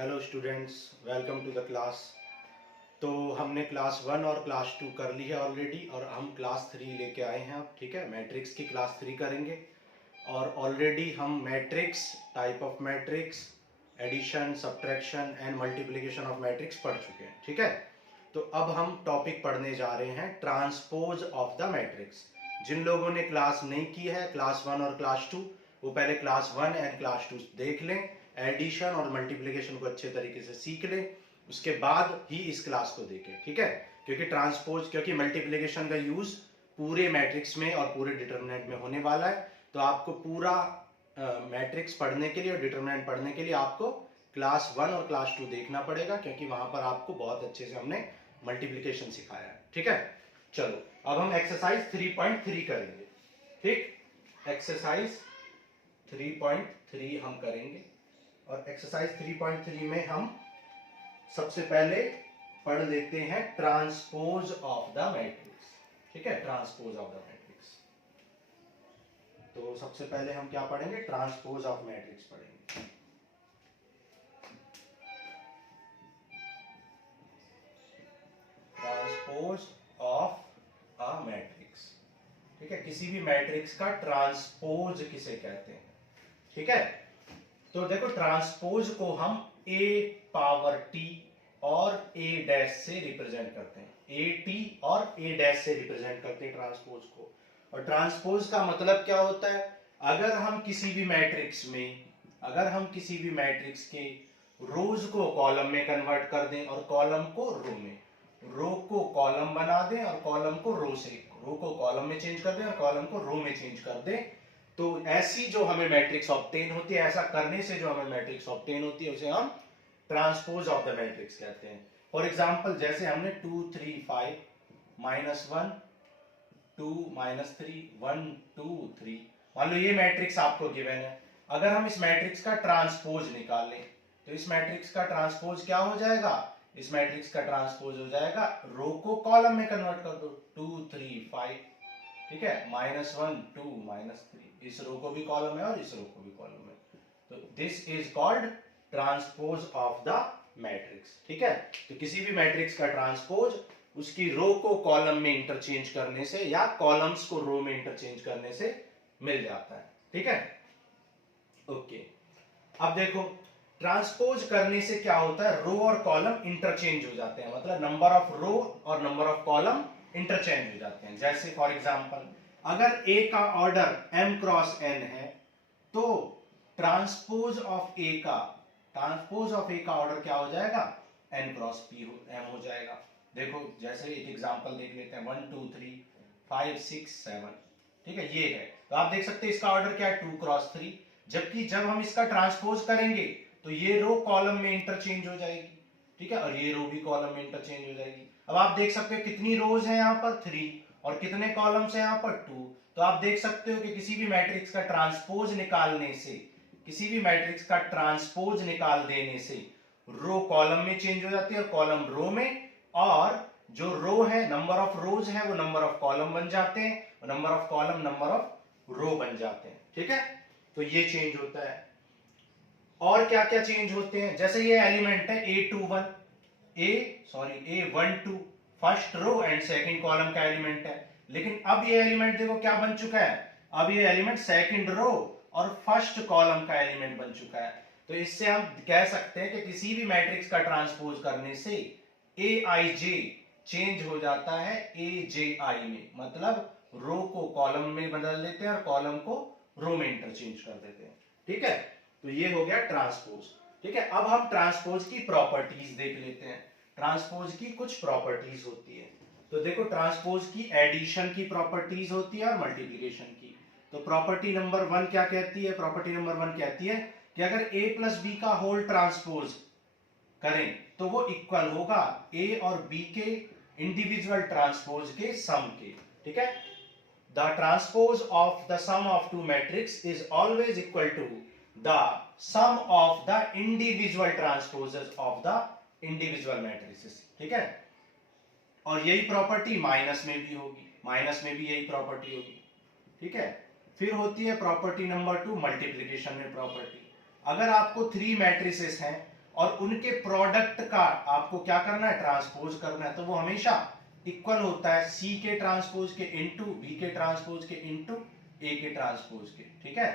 Hello students, welcome to the class. तो हमने class 1 और क्लास 2 कर ली है ऑलरेडी और हम क्लास 3 लेके आए हैं अब। ठीक है, मैट्रिक्स की क्लास 3 करेंगे और ऑलरेडी हम matrix, type of matrix, addition, subtraction and multiplication of matrix पढ़ चुके हैं। ठीक है, तो अब हम टॉपिक पढ़ने जा रहे हैं ट्रांसपोज ऑफ द मैट्रिक्स। जिन लोगों ने क्लास नहीं की है क्लास 1 और क्लास 2, वो पहले क्लास 1 एंड क्लास 2 देख लें, एडिशन और मल्टीप्लिकेशन को अच्छे तरीके से सीख लें, उसके बाद ही इस क्लास को देखें। ठीक है, क्योंकि मल्टीप्लिकेशन का यूज पूरे मैट्रिक्स में और पूरे डिटरमिनेंट में होने वाला है। तो आपको पूरा मैट्रिक्स पढ़ने के लिए और डिटरमिनेंट पढ़ने के लिए आपको क्लास 1 और क्लास 2 देखना पड़ेगा, क्योंकि वहां पर आपको बहुत अच्छे से हमने मल्टीप्लिकेशन सिखाया है। ठीक है, चलो अब हम एक्सरसाइज 3.3 करेंगे। ठीक, एक्सरसाइज 3.3 हम करेंगे और एक्सरसाइज 3.3 में हम सबसे पहले पढ़ लेते हैं ट्रांसपोज ऑफ द मैट्रिक्स। ठीक है, ट्रांसपोज ऑफ द मैट्रिक्स। तो सबसे पहले हम क्या पढ़ेंगे? ट्रांसपोज ऑफ मैट्रिक्स पढ़ेंगे। Transpose of a matrix. ठीक है, किसी भी मैट्रिक्स का ट्रांसपोज किसे कहते हैं? ठीक है, तो देखो ट्रांसपोज को हम a पावर t और a डैश से रिप्रेजेंट करते हैं। a t और a डैश से रिप्रेजेंट करते हैं ट्रांसपोज को। और ट्रांसपोज का मतलब क्या होता है? अगर हम किसी भी मैट्रिक्स के रोज को कॉलम में कन्वर्ट कर दें और कॉलम को रो में, रो को कॉलम बना दें और कॉलम को रो को कॉलम में चेंज कर दें और कॉलम को रो में चेंज कर दें, तो ऐसी जो हमें मैट्रिक्स ऑब्टेन होती है, ऐसा करने से जो हमें मैट्रिक्स ऑब्टेन होती है, उसे हम ट्रांसपोज ऑफ द मैट्रिक्स कहते हैं। फॉर एग्जांपल, जैसे हमने 2 3 5 -1 2 -3 1 2 3, मान लो ये मैट्रिक्स आपको गिवन है। अगर हम इस मैट्रिक्स का ट्रांसपोज निकालें तो इस मैट्रिक्स का ट्रांसपोज क्या हो जाएगा? इस मैट्रिक्स का ट्रांसपोज हो जाएगा, रो को कॉलम में कन्वर्ट कर दो, 2 3 5, ठीक है, -1 2 -3, इस रो को भी कॉलम है और इस रो को भी कॉलम है। तो this is called transpose of the matrix. ठीक है, तो किसी भी मैट्रिक्स का ट्रांसपोज उसकी रो को कॉलम में इंटरचेंज करने से या कॉलम्स को रो में इंटरचेंज करने से मिल जाता है। ठीक है, ओके। अब देखो ट्रांसपोज करने से क्या होता है, रो और कॉलम इंटरचेंज हो जाते हैं, मतलब नंबर ऑफ रो और नंबर ऑफ कॉलम इंटरचेंज हो जाते हैं। जैसे फॉर एग्जांपल, अगर ए का ऑर्डर m क्रॉस n है तो ट्रांसपोज ऑफ ए का ऑर्डर क्या हो जाएगा? n क्रॉस p m हो जाएगा। देखो जैसे एक एग्जांपल देख लेते हैं, 1 2 3 5 6 7, ठीक है, ये है। तो आप देख सकते हैं इसका ऑर्डर क्या है? 2 क्रॉस 3। जबकि जब हम इसका ट्रांसपोज करेंगे तो ये रो कॉलम में इंटरचेंज हो जाएगी, ठीक है, और ये रो भी कॉलम में इंटरचेंज हो जाएगी। अब आप देख सकते हो कितनी रोज है यहाँ पर? 3, और कितने कॉलम्स है यहाँ पर? 2। तो आप देख सकते हो कि किसी भी मैट्रिक्स का ट्रांसपोज निकाल देने से रो कॉलम में चेंज हो जाती है और कॉलम रो में, और जो रो है, नंबर ऑफ रोज है, वो नंबर ऑफ कॉलम बन जाते हैं, और number of column number of row बन जाते हैं। ठीक है, तो ये चेंज होता है। और क्या क्या चेंज होते हैं? जैसे ये एलिमेंट है A21 A12, first row and second column का एलिमेंट है, लेकिन अब ये एलिमेंट देखो क्या बन चुका है, अब ये एलिमेंट सेकंड रो और फर्स्ट कॉलम का एलिमेंट बन चुका है। तो इससे हम कह सकते हैं कि किसी भी मैट्रिक्स का ट्रांसपोज करने से Aij चेंज हो जाता है Abi में, मतलब रो को कॉलम में बदल देते हैं और कॉलम को रो में इंटरचेंज कर देते हैं। ठीक है, तो ये हो गया ट्रांसपोज। ठीक है, अब हम ट्रांसपोज की प्रॉपर्टीज देख लेते हैं। ट्रांसपोज की कुछ प्रॉपर्टीज होती है। तो देखो ट्रांसपोज की एडिशन की प्रॉपर्टीज होती है और मल्टीप्लिकेशन की। तो प्रॉपर्टी नंबर 1 क्या कहती है? प्रॉपर्टी नंबर 1 कहती है कि अगर a प्लस बी का होल ट्रांसपोज करें तो वो इक्वल होगा a और b के इंडिविजुअल ट्रांसपोज के सम के। ठीक है, the transpose of the sum of two matrix is always equal to the sum of the individual transposes of the individual matrices। ठीक है, और यही प्रॉपर्टी माइनस में भी होगी, माइनस में भी यही प्रॉपर्टी होगी। ठीक है, फिर होती है प्रॉपर्टी नंबर 2 मल्टीप्लिकेशन में प्रॉपर्टी। अगर आपको 3 मैट्रिसेस हैं और उनके प्रोडक्ट का आपको क्या करना है, ट्रांसपोज करना है, तो वो हमेशा इक्वल होता है सी के ट्रांसपोज के इंटू बी के ट्रांसपोज के इंटू ए के ट्रांसपोज के, ठीक है।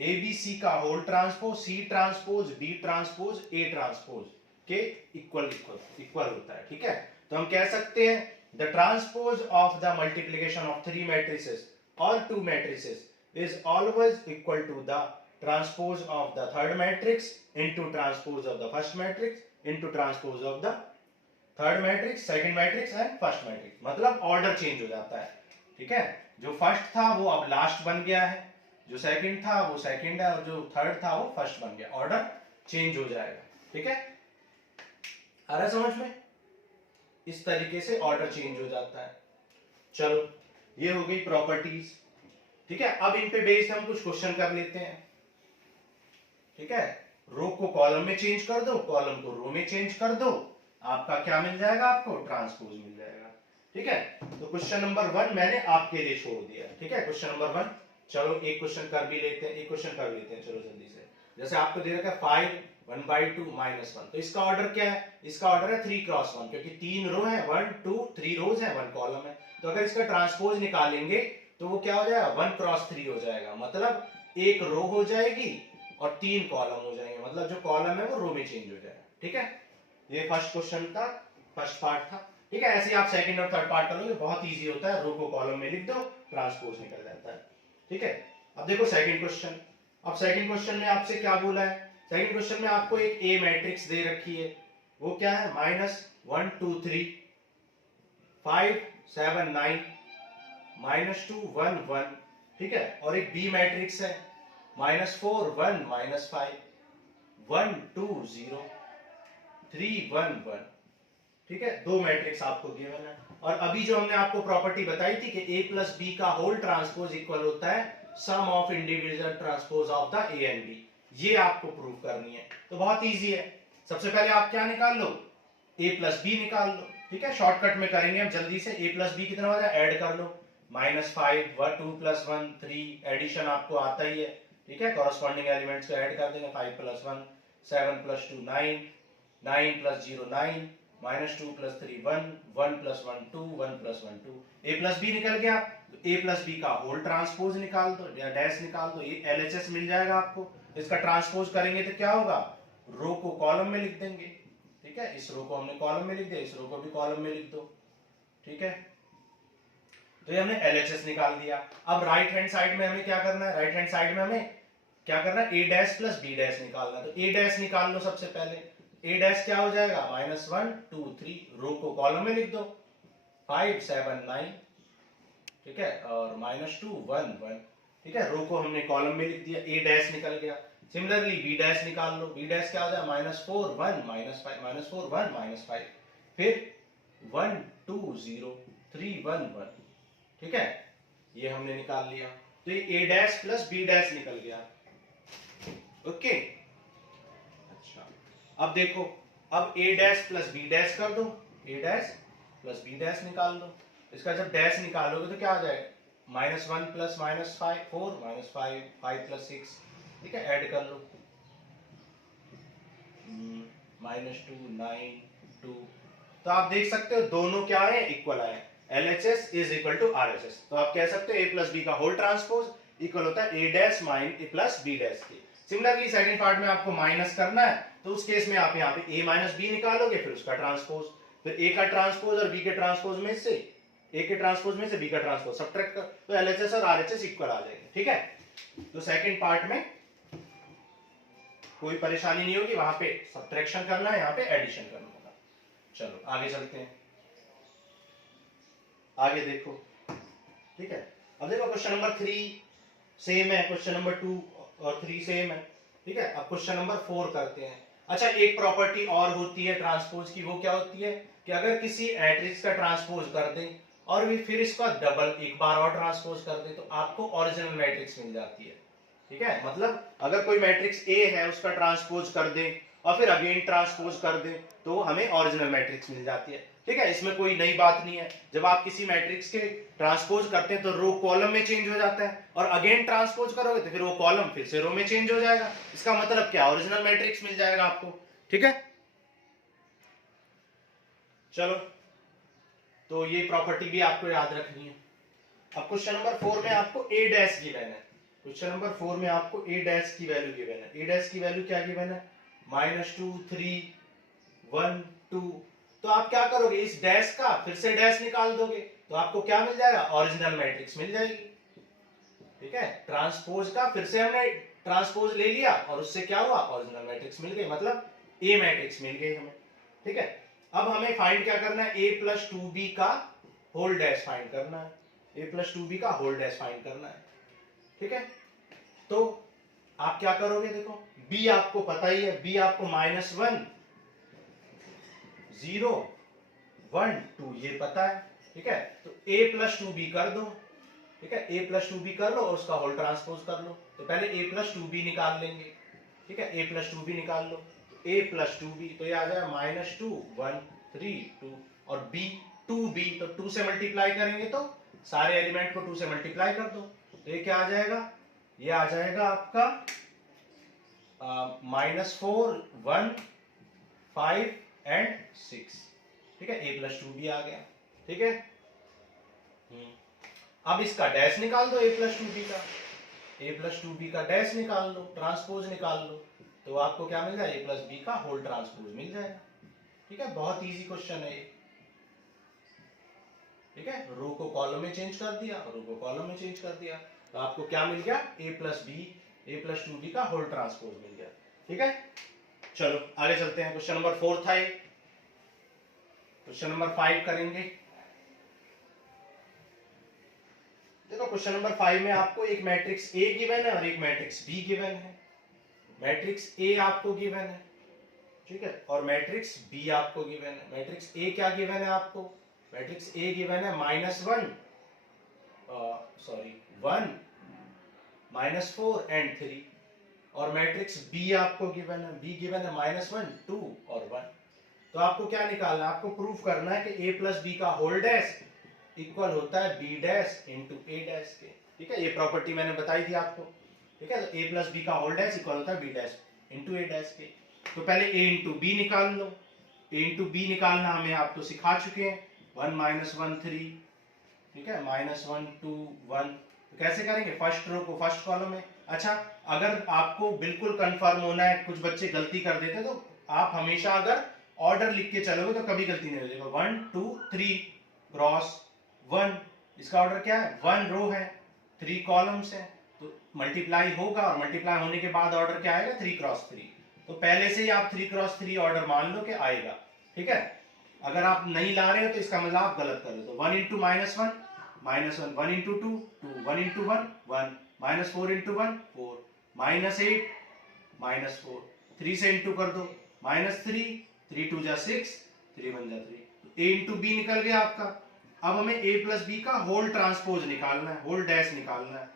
ए बी सी का whole transpose C transpose B transpose A transpose के इक्वल इक्वल इक्वल होता है, ठीक है। तो हम कह सकते हैं the transpose of the multiplication of 3 matrices और 2 matrices is always equal to the transpose of the third matrix into transpose of the first matrix into transpose of the third matrix, second matrix and first matrix। मतलब order change हो जाता है, ठीक है। जो first था वो अब लास्ट बन गया है, जो सेकंड था वो सेकंड है, और जो थर्ड था वो फर्स्ट बन गया, ऑर्डर चेंज हो जाएगा, ठीक है। आ रहा है समझ में? इस तरीके से ऑर्डर चेंज हो जाता है। चलो ये हो गई प्रॉपर्टीज, ठीक है। अब इन पे बेस्ड हम कुछ क्वेश्चन कर लेते हैं, ठीक है। रो को कॉलम में चेंज कर दो, कॉलम को रो में चेंज कर दो, आपका क्या मिल जाएगा, आपको ट्रांसपोज मिल जाएगा, ठीक है। तो क्वेश्चन नंबर 1 मैंने आपके लिए छोड़ दिया, ठीक है। क्वेश्चन नंबर 1 चलो एक क्वेश्चन कर भी लेते हैं, एक क्वेश्चन कर लेते हैं, चलो जल्दी से। जैसे आपको दे रखा है 5 1/2 -1, तो इसका ऑर्डर क्या है, इसका ऑर्डर है 3 क्रॉस 1, क्योंकि 3 रो है, 1 2 3 रोज है, 1 कॉलम है। तो अगर इसका ट्रांसपोज निकालेंगे तो वो क्या हो जाएगा, 1 क्रॉस 3 हो जाएगा, मतलब एक रो हो जाएगी और 3 कॉलम हो जाएंगे, मतलब जो कॉलम है वो रो में चेंज हो जाएगा, ठीक है। ये फर्स्ट क्वेश्चन का फर्स्ट पार्ट था, ठीक है। ऐसे ही आप सेकंड और थर्ड पार्ट कर लोगे, बहुत इजी होता है, रो को कॉलम में लिख दो, ट्रांसपोज निकल जाता है, ठीक है। अब देखो सेकंड क्वेश्चन। अब सेकंड क्वेश्चन में आपसे क्या बोला है, सेकंड क्वेश्चन में आपको एक ए मैट्रिक्स दे रखी है, वो क्या है, -1 2 3 5 7 9 -2 1 1, ठीक है। और एक बी मैट्रिक्स है -4 1 -5 1 2 0 3 1 1, ठीक है। दो मैट्रिक्स आपको गिवन है, और अभी जो हमने आपको प्रॉपर्टी बताई थी कि a प्लस बी का होल ट्रांसपोज इक्वल होता है sum of individual transpose of the A and B, ये आपको प्रूव करनी है। तो बहुत इजी है, सबसे पहले आप क्या निकाल लो, a प्लस बी निकाल लो, ठीक है। शॉर्टकट में करेंगे हम जल्दी से। a प्लस बी कितना हो जाए, ऐड कर लो, -5 2 + 1 3, एडिशन आपको आता ही है, ठीक है। कॉरेस्पॉन्डिंग एलिमेंट्स को ऐड कर देंगे, 5 + 1 7 + 2 9 9 + 0 9 -2 + 3 1 1 + 1 2 1 + 1 2, a प्लस बी निकल गया। a प्लस बी का होल ट्रांसपोज निकाल दो या डैश निकाल दो, ये LHS मिल जाएगा आपको। इसका ट्रांसपोज करेंगे तो क्या होगा, रो को कॉलम में लिख देंगे, ठीक है। इस रो को हमने कॉलम में लिख दिया, इस रो को भी कॉलम में लिख दो, ठीक है। तो ये हमने LHS निकाल दिया। अब राइट हैंड साइड में हमें क्या करना है, राइट हैंड साइड में हमें क्या करना है, a dash plus b dash निकालना है। तो a डैश निकाल लो सबसे पहले, a डैश क्या हो जाएगा, -1 2 3, रो को कॉलम में लिख दो, 5 7 9, ठीक है, और -2 1 1, ठीक है। रो को हमने कॉलम में लिख दिया, a डैश निकल गया। सिमिलरली b डैश निकाल लो, b डैश क्या हो जाएगा, -4 1 -5 -4 1 -5, फिर 1 2 0 3 1 1, ठीक है। ये हमने निकाल लिया, तो ये a dash plus b dash निकल गया, ओके। अच्छा अब देखो, अब a dash plus b dash कर दो, a dash plus b dash निकाल दो। इसका जब डैश निकालोगे तो क्या आ जाएगा, -1 + -5 4 -5 5 + 6, ठीक है, ऐड कर लो, -2 9 2। तो आप देख सकते हो दोनों क्या है, इक्वल आए, LHS = RHS। तो आप कह सकते हो a प्लस बी का होल ट्रांसपोज इक्वल होता है a dash - plus b dash के। सिमिलरली सेकंड पार्ट में आपको माइनस करना है, तो उस केस में आप यहाँ पे a - b निकालोगे, फिर उसका ट्रांसपोज, फिर a का ट्रांसपोज और b के ट्रांसपोज में से a के ट्रांसपोज में से b का ट्रांसपोज सब्ट्रैक्ट कर, तो LHS और RHS इक्वल आ जाएंगे, ठीक है। तो सेकंड पार्ट में कोई परेशानी नहीं होगी, वहां पे सब्ट्रैक्शन करना है, यहाँ पे एडिशन करना होगा। चलो आगे चलते हैं, आगे देखो, ठीक है। अब देखो क्वेश्चन नंबर 3 सेम है, क्वेश्चन नंबर 2 और 3 सेम है, ठीक है। अब क्वेश्चन नंबर 4 करते हैं। अच्छा एक प्रॉपर्टी और होती है ट्रांसपोज की, वो क्या होती है कि अगर किसी मैट्रिक्स का ट्रांसपोज कर दें और भी फिर इसका डबल एक बार और ट्रांसपोज कर दें, तो आपको ओरिजिनल मैट्रिक्स मिल जाती है, ठीक है। मतलब अगर कोई मैट्रिक्स A है उसका ट्रांसपोज कर दें और फिर अगेन ट्रांसपोज कर दें, तो हमें ओरिजिनल मैट्रिक्स मिल जाती है। ठीक है, इसमें कोई नई बात नहीं है। जब आप किसी मैट्रिक्स के ट्रांसपोज करते हैं तो रो कॉलम में चेंज हो जाता है, और अगेन ट्रांसपोज करोगे तो फिर वो कॉलम फिर से रो में चेंज हो जाएगा। इसका मतलब क्या, ओरिजिनल मैट्रिक्स मिल जाएगा आपको। ठीक है, चलो तो ये प्रॉपर्टी भी आपको याद रखनी है। अब क्वेश्चन नंबर 4 में आपको a डैश गिवन है। क्वेश्चन नंबर 4 में आपको a डैश की वैल्यू गिवन है। a डैश की वैल्यू क्या गिवन है, -2 3 1 2। तो आप क्या करोगे, इस डैश का फिर से डैश निकाल दोगे तो आपको क्या मिल जाएगा, ओरिजिनल मैट्रिक्स मिल जाएगी। ठीक है, ट्रांसपोज का फिर से हमने ट्रांसपोज ले लिया और उससे क्या हुआ, ओरिजिनल मैट्रिक्स मिल गई, मतलब ए मैट्रिक्स मिल गई हमें। ठीक है, अब हमें फाइंड क्या करना है, a प्लस 2b का होल डैश फाइंड करना है। a प्लस 2b का होल डैश फाइंड करना है। ठीक है, तो आप क्या करोगे, देखो b आपको पता ही है, b आपको -1 0 1 2 ये पता है। ठीक है, तो a प्लस 2b कर दो। ठीक है, a प्लस 2b कर लो और उसका होल ट्रांसपोज कर लो। तो पहले a प्लस 2b निकाल लेंगे। ठीक है, a प्लस 2b निकाल लो, a प्लस 2b तो ये आ जाएगा -2 1 3 2, और b 2b तो 2 से मल्टीप्लाई करेंगे तो सारे एलिमेंट को 2 से मल्टीप्लाई कर दो, तो ये क्या आ जाएगा, ये आ जाएगा आपका -4 1 5 एंड 6। ठीक है, a प्लस 2b आ गया। ठीक है, अब इसका डैश निकाल दो, a प्लस 2b का, a प्लस 2b का डैश निकाल लो, ट्रांसपोज निकाल लो, तो आपको क्या मिल जाएगा, a प्लस b का होल ट्रांसपोज मिल जाएगा। ठीक है, बहुत इजी क्वेश्चन है ये। ठीक है, रो को कॉलम में चेंज कर दिया, रो को कॉलम में चेंज कर दिया, तो आपको क्या मिल गया, a प्लस 2b का होल ट्रांसपोज मिल गया। ठीक है, चलो आगे चलते हैं। क्वेश्चन नंबर 4 था ये। क्वेश्चन नंबर 5 करेंगे। देखो क्वेश्चन नंबर 5 में आपको एक मैट्रिक्स A गिवन है और एक मैट्रिक्स B गिवन है। मैट्रिक्स A आपको गिवन है, ठीक है, और मैट्रिक्स B आपको गिवन है। मैट्रिक्स A क्या गिवन है आपको, मैट्रिक्स A गिवन है -1 -4 एंड 3, और मैट्रिक्स B आपको गिवन है, B गिवन है -1 2 और 1। तो आपको क्या निकालना है, आपको प्रूफ करना है कि a प्लस बी का होल डैश इक्वल होता है b dash into a dash के। ठीक है, ये प्रॉपर्टी मैंने बताई थी आपको। ठीक है, तो a प्लस बी का होल डैश इक्वल होता है b dash into a dash के। तो पहले a इंटू बी निकाल लो। a इंटू बी निकालना हमें आप तो सिखा चुके हैं, 1 -1 3, ठीक है, -1 2 1। तो कैसे करेंगे, फर्स्ट रो को फर्स्ट कॉलम में। अच्छा, अगर आपको बिल्कुल कंफर्म होना है, कुछ बच्चे गलती कर देते हैं, तो आप हमेशा अगर ऑर्डर लिख के चलोगे तो कभी गलती नहीं होगी। 1 2 3 क्रॉस 1, इसका ऑर्डर क्या है, 1 रो है 3 कॉलम्स है, तो मल्टीप्लाई होगा, और मल्टीप्लाई होने के बाद ऑर्डर क्या आएगा, 3 क्रॉस 3। तो पहले से ही आप 3 क्रॉस 3 ऑर्डर मान लो कि आएगा। ठीक है, अगर आप नहीं ला रहे हो तो इसका मतलब आप गलत कर रहे हो। तो 1 इंटू -1 -1, 1 इंटू 2 2, 1 इंटू 1 1, -4 इंटू 1 4, -8 -4, 3 से इंटू कर दो, -3 3 2 जा 6, 3 1 जा 3। a इंटू बी निकल गया आपका। अब हमें a प्लस बी का होल ट्रांसपोज निकालना है, होल डैश निकालना है।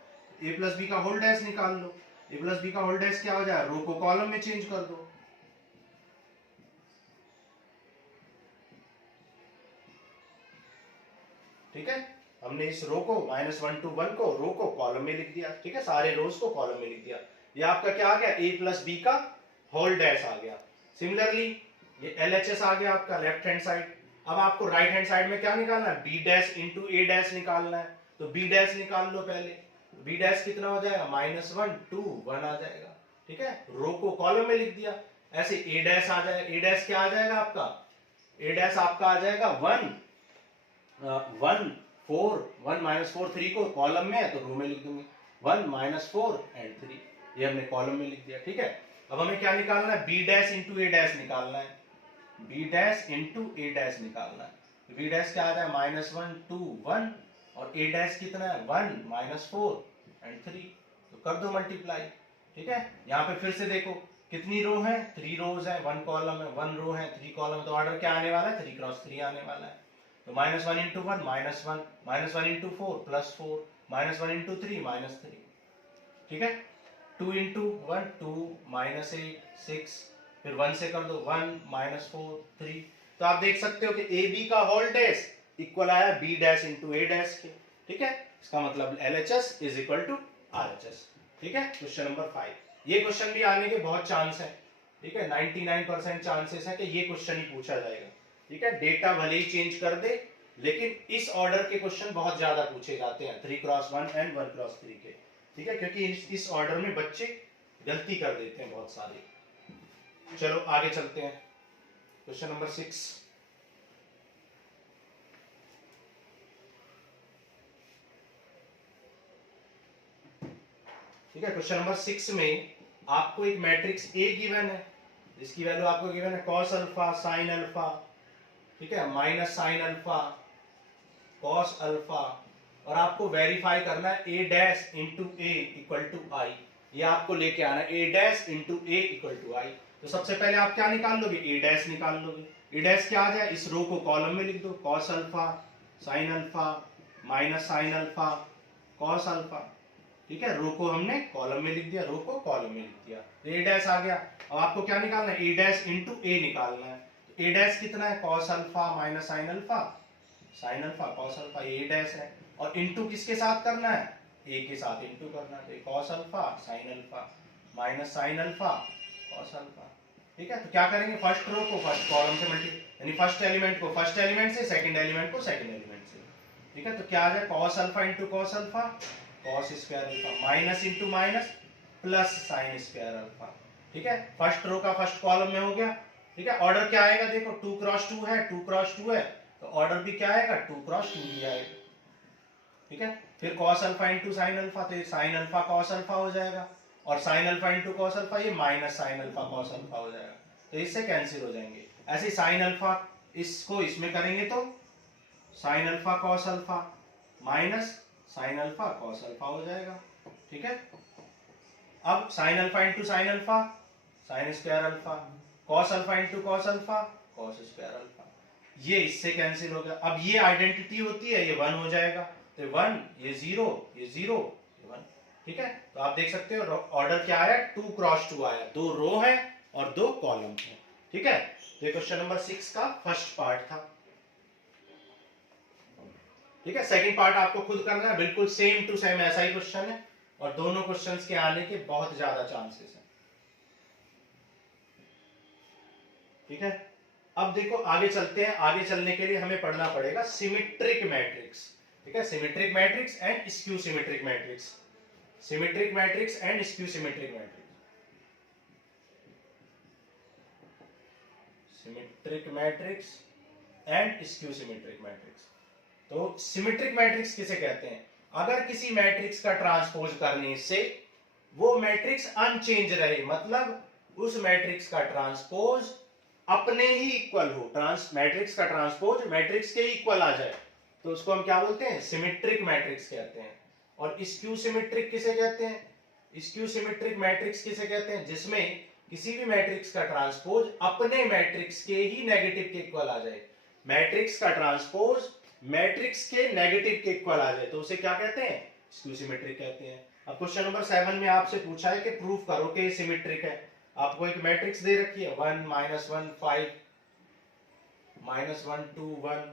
a प्लस बी का होल डैश निकाल लो। a प्लस बी का होल डैश क्या हो जाए, रो को कॉलम में चेंज कर दो। ठीक है, हमने इस रो को -1 2 1 को रो को कॉलम में लिख दिया। ठीक है, सारे रोज को कॉलम में लिख दिया। ये आपका क्या आ गया, a प्लस बी का होल डैश आ गया। सिमिलरली ये LHS आ गया आपका लेफ्ट हैंड साइड। अब आपको राइट हैंड साइड में क्या निकालना है, b dash into a dash निकालना है। तो b डैश निकाल लो पहले। b डैश कितना हो जाएगा, -1 2 1 आ जाएगा। ठीक है, रो को कॉलम में लिख दिया। ऐसे a डैश आ जाएगा। a डैश क्या आ जाएगा आपका, a डैश आपका आ जाएगा 1 1 4 1 -4 3 को कॉलम में है तो रो में लिख दूंगे 1 -4 एंड 3, ये हमने कॉलम में लिख दिया। ठीक है, अब हमें क्या निकालना है, b dash into a dash निकालना है। b dash into a dash निकालना है। b डैश क्या आ जाए, -1 2 1, और a डैश कितना है 1 -4 एंड 3, तो कर दो मल्टीप्लाई। ठीक है, यहाँ पे फिर से देखो कितनी रो है, 3 रोज है, 1 कॉलम है, 1 रो है, 3 कॉलम है, तो ऑर्डर क्या आने वाला है, 3 क्रॉस 3 आने वाला है। तो -1 इंटू 1 -1, -1 इंटू 4 +4, -1 इंटू 3 -3। ठीक है, 2 इंटू 1 2 -8 6, फिर 1 से कर दो 1 -4 3, तो आप देख सकते हो कि ए बी का होल डैश इक्वल आया B dash into A dash के, ठीक है। इसका मतलब LHS is equal to RHS, ठीक है। क्वेश्चन नंबर 5, ये क्वेश्चन भी आने के बहुत चांस है, ठीक है। 99% चांसेस है कि ये क्वेश्चन ही पूछा जाएगा, ठीक है। डेटा भले ही चेंज कर दे, लेकिन इस ऑर्डर के क्वेश्चन बहुत ज्यादा पूछे जाते हैं 3x1 एंड 1x3 के, ठीक है, क्योंकि इस ऑर्डर में बच्चे गलती कर देते हैं बहुत सारे। चलो आगे चलते हैं, क्वेश्चन नंबर 6। ठीक है, क्वेश्चन नंबर 6 में आपको एक मैट्रिक्स ए गिवन है, जिसकी वैल्यू आपको गिवन है कॉस अल्फा साइन अल्फा, ठीक है, minus sine alpha cos alpha, और आपको वेरीफाई करना है A dash into A equal to I. ये आपको लेके आना है A dash into A equal to I. तो सबसे पहले आप क्या निकाल लोगे, ए डैश निकाल लोगे। ए डैश क्या आ जाए, इस रो को कॉलम में लिख दो, cos alpha sine alpha minus sine alpha cos alpha, ठीक है। रो को हमने कॉलम में लिख दिया, रो को कॉलम में लिख दिया, तो ए डैश आ गया। अब आपको क्या निकालना है, ए डैश इंटू ए निकालना है। तो ए डैश कितना है, cos alpha minus sine alpha sine alpha cos alpha, A dash है। और इंटू किसके साथ करना है, ए के साथ इंटू करना है, तो cos alpha sine alpha minus sine alpha cos alpha, ठीक है। तो क्या करेंगे, फर्स्ट रो को फर्स्ट कॉलम से मल्टीप्लाई, यानी फर्स्ट एलिमेंट को फर्स्ट एलिमेंट से, सेकंड एलिमेंट को सेकंड एलिमेंट से, ठीक है। तो क्या आ जाए, cos alpha into cos alpha cos square alpha minus into minus plus sine square alpha, ठीक है। फर्स्ट रो का फर्स्ट कॉलम में हो गया, ठीक है। ऑर्डर क्या आएगा, देखो 2x2 है, 2x2 है, तो ऑर्डर भी क्या आएगा, 2x2 ही आएगा, ठीक है। फिर cos alpha into sine alpha, तो साइन अल्फा cos अल्फा हो जाएगा, और sine alpha into cos alpha ये minus sine alpha cos alpha हो जाएगा, तो इससे कैंसिल हो जाएंगे। ऐसे साइन अल्फा इसको इसमें करेंगे तो sine alpha cos alpha minus sine alpha cos alpha हो जाएगा, ठीक है। अब sign alpha into sine alpha sine square alpha, cos alpha into cos alpha cos square alpha, ये इससे कैंसिल हो गया। अब ये आइडेंटिटी होती है, ये 1 हो जाएगा, तो 1 ये 0 ये 0 ये 1, ठीक है। तो आप देख सकते हो ऑर्डर क्या आया, 2x2 आया, 2 रो है और 2 कॉलम है, ठीक है। तो ये क्वेश्चन नंबर 6 का फर्स्ट पार्ट था, ठीक है। सेकंड पार्ट आपको खुद करना है, बिल्कुल सेम टू सेम ऐसा ही क्वेश्चन है, और दोनों क्वेश्चंस के आने के बहुत ज्यादा चांसेस हैं, ठीक है। अब देखो आगे चलते हैं, आगे चलने के लिए हमें पढ़ना पड़ेगा सिमेट्रिक मैट्रिक्स, ठीक है। Symmetric matrix and skew symmetric matrix, symmetric matrix and skew symmetric matrix, symmetric matrix and skew symmetric matrix. तो सिमेट्रिक मैट्रिक्स किसे कहते हैं, अगर किसी मैट्रिक्स का ट्रांसपोज करने से वो मैट्रिक्स अनचेंज रहे, मतलब उस मैट्रिक्स का ट्रांसपोज अपने ही इक्वल हो, मैट्रिक्स का ट्रांसपोज मैट्रिक्स के इक्वल आ जाए, तो उसको हम क्या बोलते हैं, सिमेट्रिक मैट्रिक्स कहते हैं। और स्क्यू सिमेट्रिक किसे कहते हैं, स्क्यू सिमेट्रिक मैट्रिक्स किसे कहते हैं, जिसमें किसी भी मैट्रिक्स का ट्रांसपोज अपने मैट्रिक्स के ही नेगेटिव के इक्वल आ जाए, मैट्रिक्स का ट्रांसपोज मैट्रिक्स के नेगेटिव के इक्वल आ जाए, तो उसे क्या कहते हैं, स्क्यू सिमेट्रिक कहते हैं। अब क्वेश्चन नंबर 7 में आपसे पूछा है कि प्रूफ करो कि ये सिमेट्रिक है। आपको एक मैट्रिक्स दे रखी है 1 -1 5 -1 2 1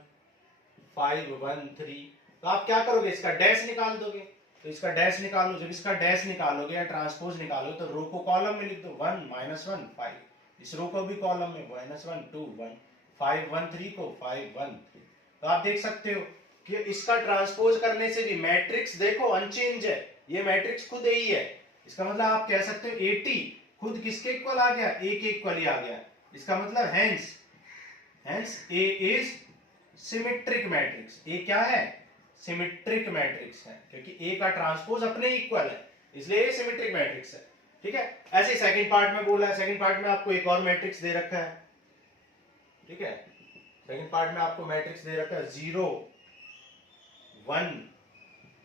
5 1 3, तो आप क्या करोगे, इसका डैश निकाल दोगे। तो इसका डैश निकालो, जब इसका डैश निकालोगे या ट्रांसपोज निकालोगे तो रो को कॉलम में लिख दो, 1 -1 5, इस रो को भी कॉलम में -1 2 1 5 1 3 को 5 1 3। तो आप देख सकते हो कि इसका ट्रांसपोज करने से भी मैट्रिक्स देखो अनचेंज है, ये मैट्रिक्स खुद यही है, इसका मतलब आप कह सकते हो 80 खुद किसके इक्वल आ गया, ए के इक्वल ही आ गया। इसका मतलब hence A is symmetric matrix, A क्या है, सिमेट्रिक मैट्रिक्स है, क्योंकि ए का ट्रांसपोज अपने इक्वल है, इसलिए ए सिमेट्रिक मैट्रिक्स है, ठीक है। ऐसे सेकंड पार्ट में बोला है, सेकंड पार्ट में आपको एक और मैट्रिक्स दे रखा है, ठीक है। सेकंड पार्ट में आपको मैट्रिक्स दे रखा है 0 1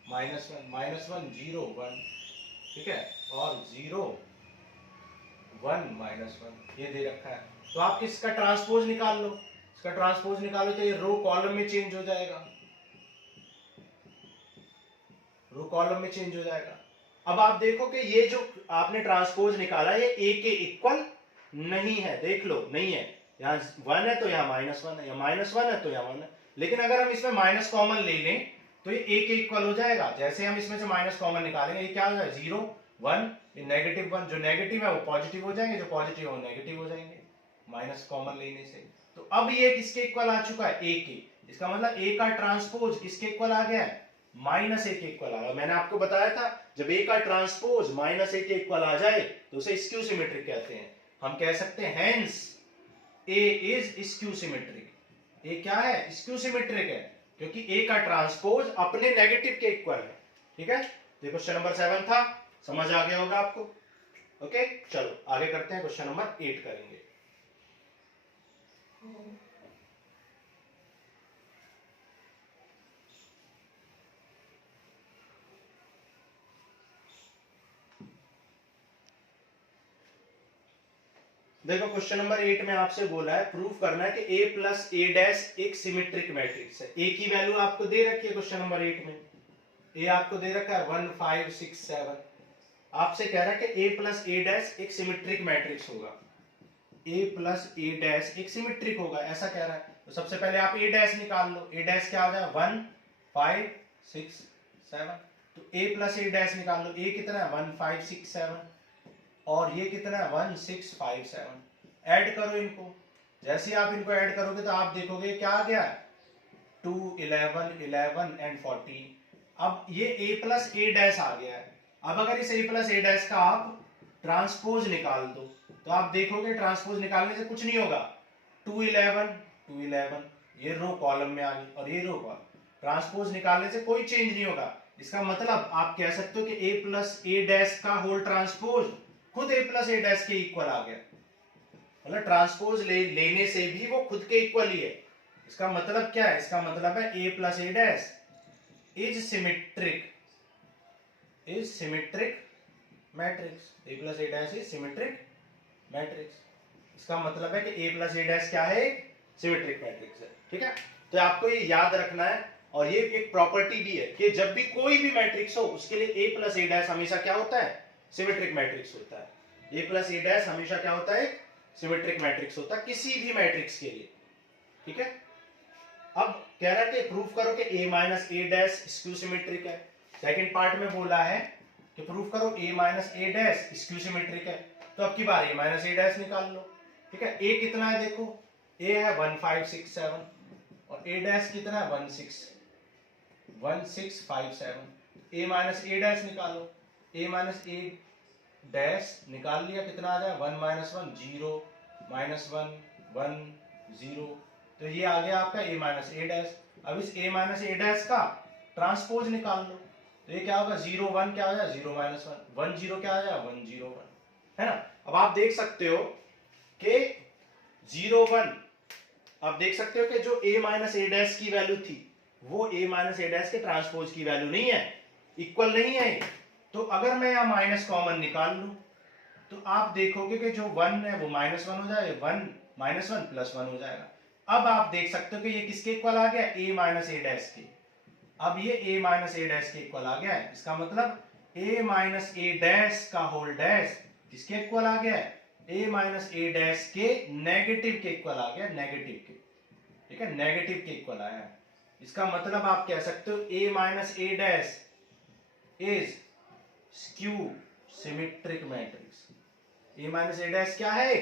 -1 0 1, ठीक है, और 0 1 -1 ये दे रखा है। तो आप इसका ट्रांसपोज निकाल लो, इसका ट्रांसपोज निकालो तो ये रो कॉलम में चेंज हो जाएगा, रो कॉलम में चेंज हो जाएगा। अब आप देखो कि ये जो आपने ट्रांसपोज निकाला ये ए के इक्वल नहीं है, देख लो नहीं है, यहाँ 1 है तो यहाँ -1 है, या -1 है तो यहाँ 1 है। लेकिन अगर हम इसमें माइनस कॉमन ले लें तो ये a के इक्वल हो जाएगा। जैसे हम इसमें से माइनस कॉमन निकालेंगे, ये क्या हो जाएगा 0 1, ये -1, जो नेगेटिव है वो पॉजिटिव हो जाएंगे, जो पॉजिटिव है वो नेगेटिव हो जाएंगे माइनस कॉमन लेने से। तो अब ये किसके इक्वल आ चुका है, a के। इसका मतलब a का ट्रांसपोज किसके इक्वल आ गया है, -a के इक्वल आ गया। मैंने आपको बताया था जब a का ट्रांसपोज -a के इक्वल आ जाए तो उसे स्क्यू सिमेट्रिक कहते हैं। हम कह सकते हैं hence a is skew symmetric. a क्या है, स्क्यू सिमेट्रिक है, क्योंकि a का ट्रांसपोज अपने नेगेटिव के इक्वल है। ठीक है, तो क्वेश्चन नंबर 7 था, समझ आ गया होगा आपको। ओके, चलो आगे करते हैं, क्वेश्चन नंबर 8 करेंगे। देखो क्वेश्चन नंबर 8 में आपसे बोला है प्रूफ करना है कि a प्लस ए डैश एक सिमेट्रिक मैट्रिक्स है। a की वैल्यू आपको दे रखी है क्वेश्चन नंबर 8 में, a आपको दे रखा है 1 5 6 7। आपसे कह रहा है कि a प्लस ए डैश एक सिमेट्रिक मैट्रिक्स होगा, a प्लस ए डैश एक सिमेट्रिक होगा, ऐसा कह रहा है। तो सबसे पहले आप a डैश निकाल लो, a डैश क्या हो जाएगा 1 5 6 7। तो a प्लस ए डैश निकाल लो, a कितना है 1 5 6 7 और ये कितना है 1 6 5 7। ऐड करो इनको, जैसे आप इनको ऐड करोगे तो आप देखोगे क्या आ गया 2 11 11 एंड 14। अब ये a प्लस ए डैश आ गया है। अब अगर इस a प्लस ए डैश का आप ट्रांसपोज निकाल दो तो आप देखोगे ट्रांसपोज निकालने से कुछ नहीं होगा, 2 11 2 11 ये रो कॉलम में आ गई और ये रो कॉलम, ट्रांसपोज निकालने से कोई चेंज नहीं होगा। इसका मतलब आप कह सकते हो कि a प्लस ए डैश का होल ट्रांसपोज खुद a प्लस ए डैश के इक्वल आ गया। मतलब ट्रांसपोज लेने से भी वो खुद के इक्वल ही है। इसका मतलब क्या है, इसका मतलब है a plus A dash is symmetric matrix. a plus A dash is symmetric matrix. इसका मतलब है कि a प्लस ए डैश क्या है, एक सिमेट्रिक मैट्रिक्स है। ठीक है, तो आपको ये याद रखना है। और ये एक प्रॉपर्टी भी है कि जब भी कोई भी मैट्रिक्स हो उसके लिए a प्लस ए डैश हमेशा क्या होता है, सिमेट्रिक मैट्रिक्स होता है। a प्लस ए डैश हमेशा क्या होता है, सिमेट्रिक मैट्रिक्स होता है किसी भी मैट्रिक्स के लिए। ठीक है, अब कह रहा है कि प्रूफ करो कि a minus A dash skew symmetric है। सेकंड पार्ट में बोला है कि प्रूफ करो a minus A dash skew symmetric है। तो अब की बार a माइनस ए डैश निकाल लो। ठीक है, a कितना है देखो, a है 1 5 6 7 और a डैश कितना है 1 6 5 7। a माइनस ए डैश निकालो, a माइनस ए डैश निकाल लिया, कितना आ जाए 1 माइनस 1 0 माइनस 1 1 0। तो ये आ गया आपका a माइनस ए डैश। अब इस a माइनस ए डैश का ट्रांसपोज निकाल लो, तो ये क्या होगा 0 1 क्या हो जाएगा 0 माइनस 1 1 0 क्या आ जाएगा 1 0 1, है ना। अब आप देख सकते हो कि 0 1, आप देख सकते हो कि जो a माइनस ए डैश की वैल्यू थी वो a माइनस ए डैश के ट्रांसपोज की वैल्यू नहीं है, इक्वल नहीं है। तो अगर मैं यहाँ माइनस कॉमन निकाल लूं तो आप देखोगे कि जो 1 है वो -1 हो जाएगा, 1 -1 प्लस 1 हो जाएगा। अब आप देख सकते हो कि ये किसके इक्वल आ गया, a माइनस ए डैश के। अब ये a माइनस ए डैश के इक्वल आ गया है। इसका मतलब a माइनस ए डैश का होल डैश किसके इक्वल आ गया है, a माइनस ए डैश के नेगेटिव के इक्वल आ गया, नेगेटिव के। ठीक है, नेगेटिव के इक्वल आया है। इसका मतलब आप कह सकते हो a minus A dash is skew symmetric matrix. a minus A dash क्या है,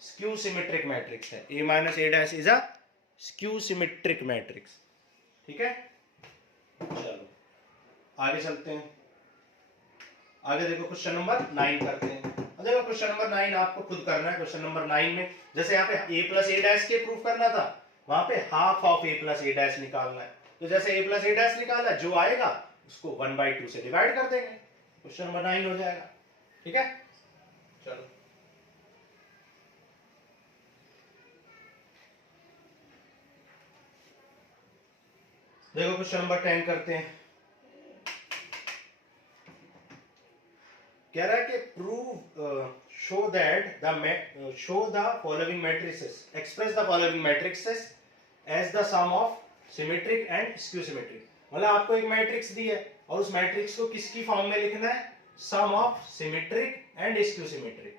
स्क्यू सिमेट्रिक मैट्रिक्स है। a minus A dash is a skew symmetric matrix. ठीक है, चलो आगे चलते हैं। आगे देखो क्वेश्चन नंबर 9 करते हैं। देखो क्वेश्चन नंबर 9 आपको खुद करना है। क्वेश्चन नंबर 9 में जैसे यहाँ पे a प्लस ए डैश के प्रूफ करना था, वहां पे half of a plus A dash निकालना है। तो जैसे a प्लस ए डैश निकाला, जो आएगा उसको 1/2 से डिवाइड कर देंगे, क्वेश्चन नंबर 9 हो जाएगा। ठीक है, चलो देखो क्वेश्चन नंबर 10 करते हैं। कह रहा है कि prove show the following matrices, express the following matrices as the sum of symmetric and skew symmetric. मतलब आपको एक मैट्रिक्स दी है और उस मैट्रिक्स को किसकी फॉर्म में लिखना है, sum of symmetric and skew symmetric.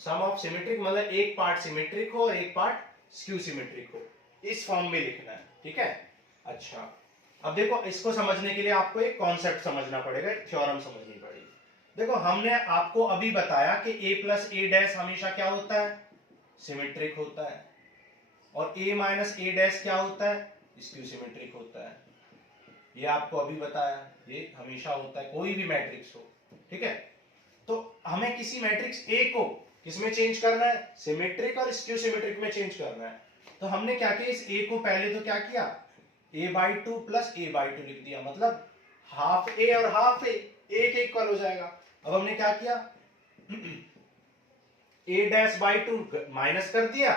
Sum of symmetric मतलब एक पार्ट सिमेट्रिक हो और एक पार्ट स्क्यू सिमेट्रिक हो, इस फॉर्म में लिखना है, ठीक है। अच्छा, अब देखो इसको समझने के लिए आपको एक कॉन्सेप्ट समझना पड़ेगा, एक थ्योरम समझनी पड़ेगी। देखो हमने आपको अभी बताया कि a प्लस ए डैश हमेशा क्या होता है, सिमेट्रिक होता है, और a माइनस ए डैश क्या होता है, स्क्यू सिमेट्रिक होता है। ये आपको अभी बताया, ये हमेशा होता है कोई भी मैट्रिक्स हो, ठीक है। तो हमें किसी मैट्रिक्स A को किसमें चेंज करना है, सिमेट्रिक और स्क्यू सिमेट्रिक में चेंज करना है। तो हमने क्या किया, इस A को पहले तो क्या किया, a/2 प्लस a/2 लिख दिया, मतलब हाफ a और हाफ a एक इक्वल हो जाएगा। अब हमने क्या किया, a'/2 माइनस कर दिया,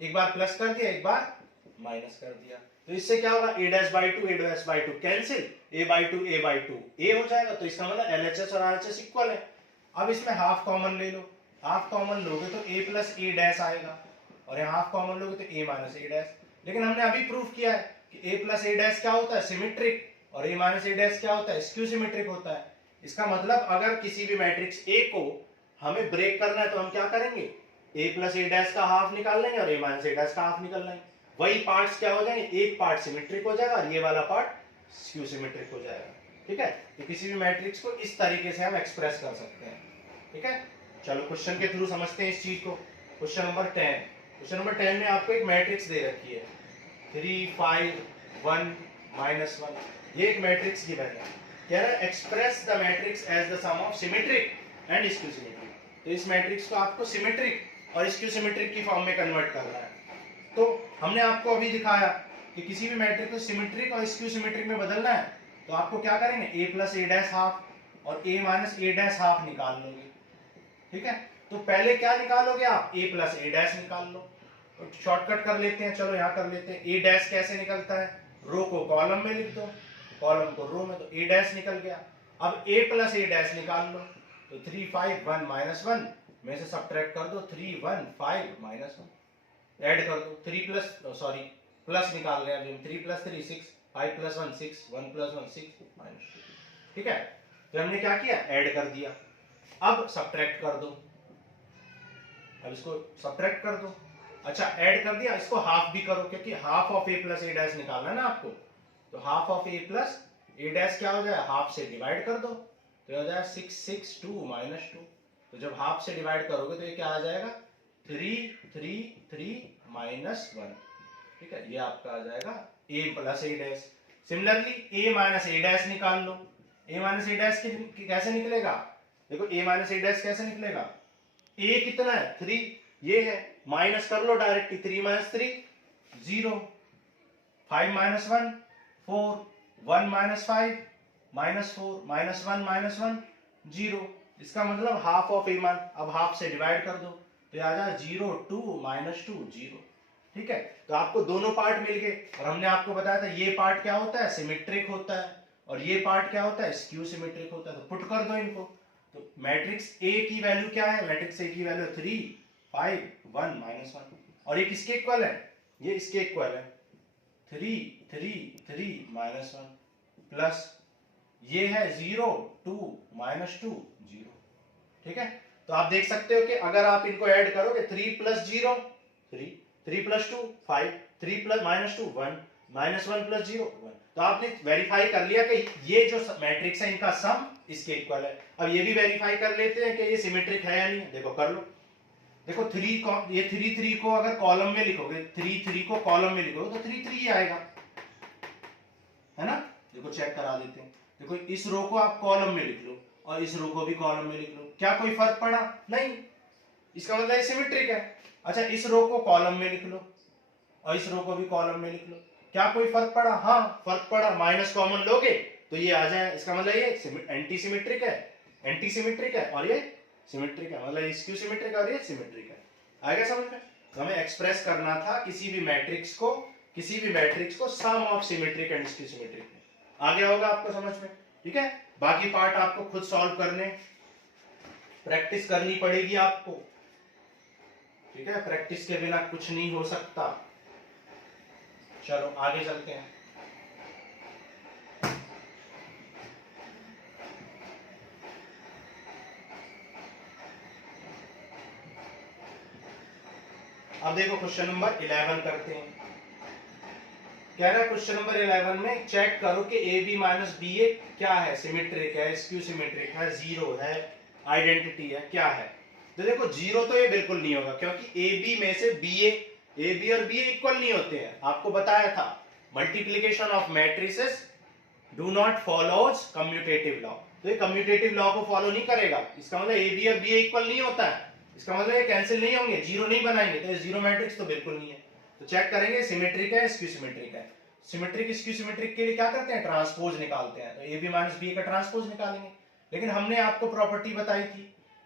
एक बार प्लस कर दिया, एक बार माइनस कर दिया, तो इससे क्या होगा, a'/2 cancel, a/2 a/2 a हो जाएगा, तो इसका मतलब LHS और RHS इक्वल है। अब इसमें हाफ कॉमन ले लो, हाफ कॉमन लोगे तो a प्लस ए डैश आएगा, और यहाँ हाफ कॉमन लोगे तो a माइनस ए डैश। लेकिन हमने अभी प्रूफ किया है कि a प्लस ए डैश क्या होता है, सिमेट्रिक, और a माइनस ए डैश क्या होता है, स्क्यू सिमेट्रिक होता है। इसका मतलब अगर किसी भी मैट्रिक्स A को हमें ब्रेक करना है तो हम क्या करेंगे, a प्लस ए डैश का हाफ निकाल लेंगे और a माइनस ए डैश का हाफ निकाल लेंगे, वही पार्ट्स क्या हो जाएंगे, एक पार्ट सिमेट्रिक हो जाएगा और ये वाला पार्ट स्क्यू सिमेट्रिक हो जाएगा, ठीक है। तो किसी भी मैट्रिक्स को इस तरीके से हम एक्सप्रेस कर सकते हैं, ठीक है। चलो क्वेश्चन के थ्रू समझते हैं इस चीज को। क्वेश्चन नंबर 10, क्वेश्चन नंबर 10 में आपको एक मैट्रिक्स दे रखी है 3 5 1 -1, ये एक मैट्रिक्स गिवन है, कह रहा है express the matrix as the sum of symmetric and skew symmetric. तो इस मैट्रिक्स को आपको सिमेट्रिक और स्क्यू सिमेट्रिक की फॉर्म में कन्वर्ट करना है। तो हमने आपको अभी दिखाया कि किसी भी मैट्रिक्स को सिमेट्रिक और स्क्यू सिमेट्रिक में बदलना है तो आपको क्या करेंगे, a plus A dash half और a minus A dash half निकाल लोगे, ठीक है। तो पहले क्या निकालोगे आप, a प्लस ए डैश निकाल लो, तो शॉर्टकट कर लेते हैं, चलो यहाँ कर लेते हैं। a डैश कैसे निकलता है, रो को कॉलम में लिख दो, कॉलम को रो में, तो a डैश निकल गया। अब a प्लस ए डैश निकाल लो, तो 3 5 1 -1 में से सब्ट्रैक्ट कर दो 3 1 5 -1, ऐड कर दो 3 प्लस सॉरी प्लस निकाल रहे हैं अभी हम, 3 प्लस 3 6, 5 प्लस 1 6, 1 प्लस 1 6 -2, ठीक है। तो हमने क्या किया, ऐड कर दिया। अब सब्ट्रैक्ट कर दो, अब इसको सब्ट्रैक्ट कर दो। अच्छा ऐड कर दिया, इसको हाफ भी करो क्योंकि half of a plus A dash निकालना है ना आपको, तो half of a plus A dash क्या हो जाएगा, हाफ से डिवाइड कर दो, तो हो जाएगा 6 6 2 -2। तो जब हाफ से डिवाइड करोगे तो ये क्या आ जाएगा, 3 3 3 -1, ठीक है। ये आपका आ जाएगा a plus A dash. Similarly a minus A dash निकाल लो, a माइनस ए डैश कैसे निकलेगा, देखो a माइनस ए डैश कैसे निकलेगा, a कितना है 3, ये है, माइनस कर लो डायरेक्टली, 3 - 3 0, 5 - 1 4, 1 - 5 -4 -1 -1 0। इसका मतलब हाफ ऑफ a मान, अब हाफ से डिवाइड कर दो तो आ जाए 0 2 -2 0, ठीक है। तो आपको दोनों पार्ट मिल गए, और हमने आपको बताया था ये पार्ट क्या होता है, सिमेट्रिक होता है, और ये पार्ट क्या होता है, स्क्यू सिमेट्रिक होता है। तो पुट कर दो इनको, तो मैट्रिक्स A की वैल्यू क्या है, मैट्रिक्स A की वैल्यू 3 5 1 -1, और ये किसके इक्वल है, ये इसके इक्वल है 3 3 3 -1 प्लस ये है 0 2 -2 0, ठीक है। तो आप देख सकते हो कि अगर आप इनको ऐड करोगे 3 + 0 3 3 + 2 5 3 + -2 1 -1 + 0 1, तो आपने वेरीफाई कर लिया कि ये जो मैट्रिक्स है इनका सम इसके इक्वल है। अब ये भी वेरीफाई कर लेते हैं कि ये सिमेट्रिक है या नहीं, देखो कर लो। देखो 3 को, ये 3 3 को अगर कॉलम में लिखोगे, 3 3 को कॉलम में लिखोगे तो 3 3 ही आएगा, है ना। देखो चेक करा देते हैं, देखो इस रो को आप कॉलम में लिख लो और इस रो को भी कॉलम में लिख लो, क्या कोई फर्क पड़ा, नहीं, इसका मतलब ये सिमेट्रिक है। अच्छा इस रो को कॉलम में लिख लो और इस रो को भी कॉलम में लिख लो, क्या कोई फर्क पड़ा, हाँ फर्क पड़ा, माइनस कॉमन लोगे तो ये आ जाए, इसका मतलब ये एंटी सिमेट्रिक है, एंटी सिमेट्रिक है और ये सिमेट्रिक है, मतलब स्क्यू सिमेट्रिक है और ये सिमेट्रिक है। आ गया समझ में। तो हमें एक्सप्रेस करना था किसी भी मैट्रिक्स को sum of symmetric and skew symmetric में। आ गया होगा आपको समझ में, ठीक है। बाकी पार्ट आपको खुद सॉल्व करने, प्रैक्टिस करनी पड़ेगी आपको, ठीक है, प्रैक्टिस के बिना कुछ नहीं हो सकता। चलो आगे चलते हैं। अब देखो क्वेश्चन नंबर 11 करते हैं। कह रहा है क्वेश्चन नंबर 11 में चेक करो कि ए बी माइनस बी ए क्या है, सिमेट्रिक है, स्क्यू सिमेट्रिक है, जीरो है, आइडेंटिटी है, क्या है। तो देखो जीरो तो ये बिल्कुल नहीं होगा, क्योंकि ए बी में से ए बी और बी ए इक्वल नहीं होते हैं। आपको बताया था multiplication of matrices do not follows commutative law. तो ये कम्यूटेटिव लॉ को फॉलो नहीं करेगा, इसका मतलब ए बी और बी ए इक्वल नहीं होता है, इसका मतलब ये कैंसिल नहीं होंगे, जीरो नहीं बनाएंगे, तो ये जीरो मैट्रिक्स तो बिल्कुल नहीं है। तो चेक करेंगे सिमेट्रिक है, स्क्यू सिमेट्रिक है। सिमेट्रिक स्क्यू सिमेट्रिक के लिए क्या करते हैं, ट्रांसपोज निकालते हैं। तो ए बी माइनस बी का ट्रांसपोज निकालेंगे। लेकिन हमने आपको प्रॉपर्टी बताई थी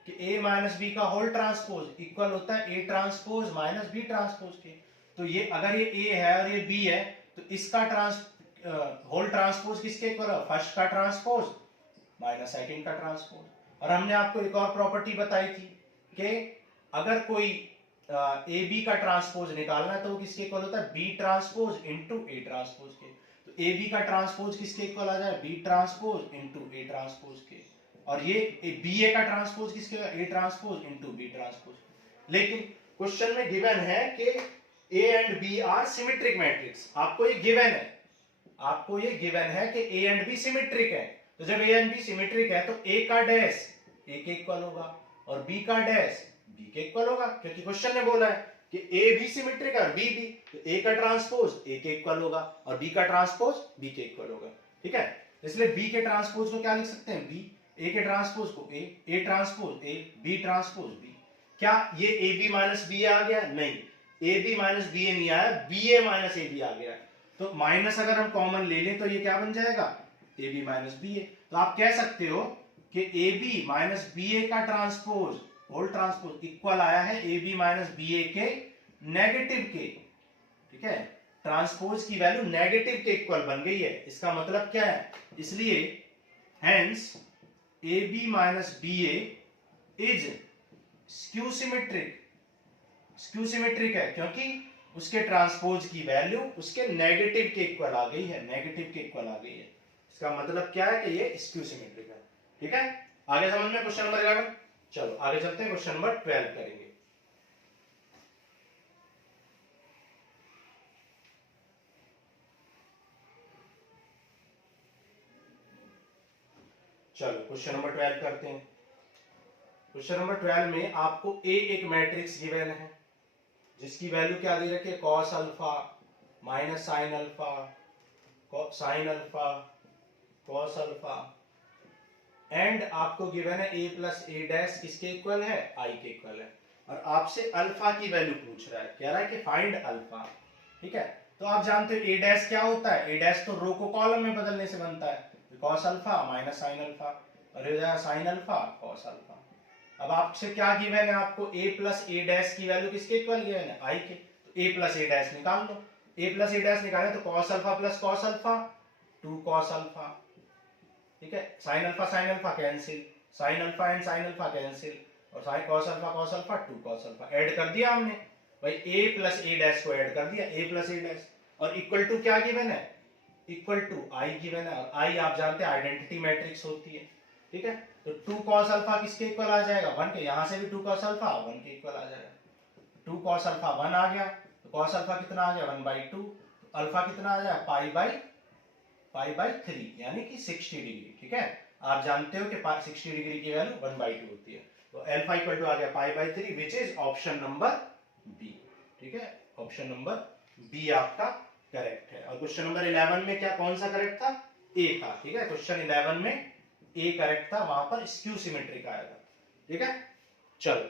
कि ए माइनस बी का होल ट्रांसपोज इक्वल होता है A transpose minus B transpose के। तो ये अगर ये ए है और ये बी है, तो इसका होल ट्रांसपोज किसके इक्वल है, फर्स्ट का ट्रांसपोज माइनस सेकंड का ट्रांसपोज। और हमने आपको एक और प्रॉपर्टी बताई थी कि अगर कोई ए बी का ट्रांसपोज निकालना है तो वो किसके इक्वल होता है, B transpose into A transpose के। तो ए बी का ट्रांसपोज किसके इक्वल आ जाए, B transpose into A transpose के। और ये बी ए का ट्रांसपोज किसके, A transpose into B transpose. लेकिन क्वेश्चन में गिवन है कि A and B are symmetric matrix. आपको ये गिवन है, आपको ये गिवन है कि ए एंड बी सिमेट्रिक है। तो जब ए एंड बी सिमेट्रिक है तो ए का डैश ए के इक्वल होगा और बी का डैश बी के इक्वल होगा, क्योंकि क्वेश्चन ने बोला है कि ए भी सिमेट्रिक है और बी भी। तो ए का ट्रांसपोज ए के इक्वल होगा और बी का ट्रांसपोज बी के इक्वल होगा। ठीक है, इसलिए बी के ट्रांसपोज को क्या लिख सकते हैं, बी, ए के ट्रांसपोज को A transpose A, B transpose B. क्या ये ए बी माइनस बी आ गया, नहीं, A B minus B A नहीं आया, B A minus A B आ गया। तो माइनस अगर हम कॉमन ले लें तो ये क्या बन जाएगा, ए बी माइनस बी ए। तो आप कह सकते हो कि A B minus B A का ट्रांसपोज होल ट्रांसपोज इक्वल आया है ए बी माइनस बी ए के नेगेटिव के। ठीक है, ट्रांसपोज की वैल्यू नेगेटिव के इक्वल बन गई है। इसका मतलब क्या है, इसलिए hence A B minus B A is skew symmetric. Skew symmetric है क्योंकि उसके ट्रांसपोज की वैल्यू उसके नेगेटिव के इक्वल आ गई है, नेगेटिव के इक्वल आ गई है। इसका मतलब क्या है कि ये स्क्यू सिमेट्रिक है। ठीक है, आगे समझ में क्वेश्चन नंबर 11। चलो आगे चलते हैं, क्वेश्चन नंबर 12 करेंगे। चलो क्वेश्चन नंबर 12 करते हैं। क्वेश्चन नंबर 12 में आपको ए एक मैट्रिक्स गिवन है जिसकी वैल्यू क्या दे रखी है, cos alpha minus sine alpha, sine alpha, cos alpha, and आपको गिवन है ए प्लस ए डैश किसके इक्वल है, आई के इक्वल है। और आपसे अल्फा की वैल्यू पूछ रहा है, कह रहा है कि फाइंड अल्फा। ठीक है, तो आप जानते हो ए डैश क्या होता है, ए डैश तो रो को कॉलम में बदलने से बनता है, cos alpha minus sine alpha, और ये हो जाएगा साइन अल्फा कॉस अल्फा। अब आपसे क्या गिवन है, आपको a प्लस ए डैश की वैल्यू किसके इक्वल गिवन है, i के। तो a प्लस ए डैश निकाल लो। a प्लस ए डैश निकाले तो cos alpha plus cos alpha 2 cos alpha. ठीक है, sin alpha cancel, sin alpha and sin alpha cancel, और sin cos alpha 2 cos alpha. Add कर दिया हमने भाई, a प्लस ए डैश को ऐड कर दिया, a प्लस ए डैश, और इक्वल टू क्या गिवन है, इक्वल टू i गिवन है। और i आप जानते हैं आइडेंटिटी मैट्रिक्स होती है। ठीक है, तो 2 cos अल्फा किसके इक्वल आ जाएगा, 1 के। यहां से भी 2 cos अल्फा 1 के इक्वल आ जाएगा। 2 cos अल्फा 1 आ गया, तो cos अल्फा कितना आ गया 1/2, तो अल्फा कितना आ जाएगा पाई/3 यानी कि 60 डिग्री। ठीक है, आप जानते हो कि 60 डिग्री की वैल्यू 1/2 होती है। तो अल्फा इक्वल टू आ गया पाई/3 which is option number B. ठीक है, ऑप्शन नंबर बी आपका करेक्ट है। और क्वेश्चन नंबर 11 में क्या कौन सा करेक्ट था, ए था। ठीक है, क्वेश्चन 11 में ए करेक्ट था, वहां पर स्क्यू सिमेट्रिक आया था। ठीक है, चलो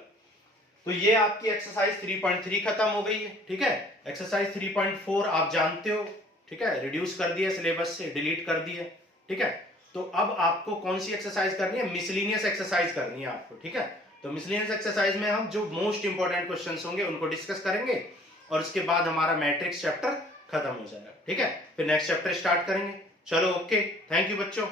तो ये आपकी एक्सरसाइज 3.3 खत्म हो गई है। ठीक है, एक्सरसाइज 3.4 आप जानते हो। ठीक है, रिड्यूस कर दिया सिलेबस से, डिलीट कर दिया। ठीक है, तो अब आपको कौन सी एक्सरसाइज करनी है, मिसलिनियस एक्सरसाइज करनी है आपको। ठीक है, तो मिसलिनियस एक्सरसाइज में हम जो मोस्ट इंपॉर्टेंट क्वेश्चंस होंगे उनको डिस्कस करेंगे और उसके बाद हमारा मैट्रिक्स चैप्टर खत्म हो जाएगा। ठीक है, फिर नेक्स्ट चैप्टर स्टार्ट करेंगे। चलो ओके, थैंक यू बच्चों।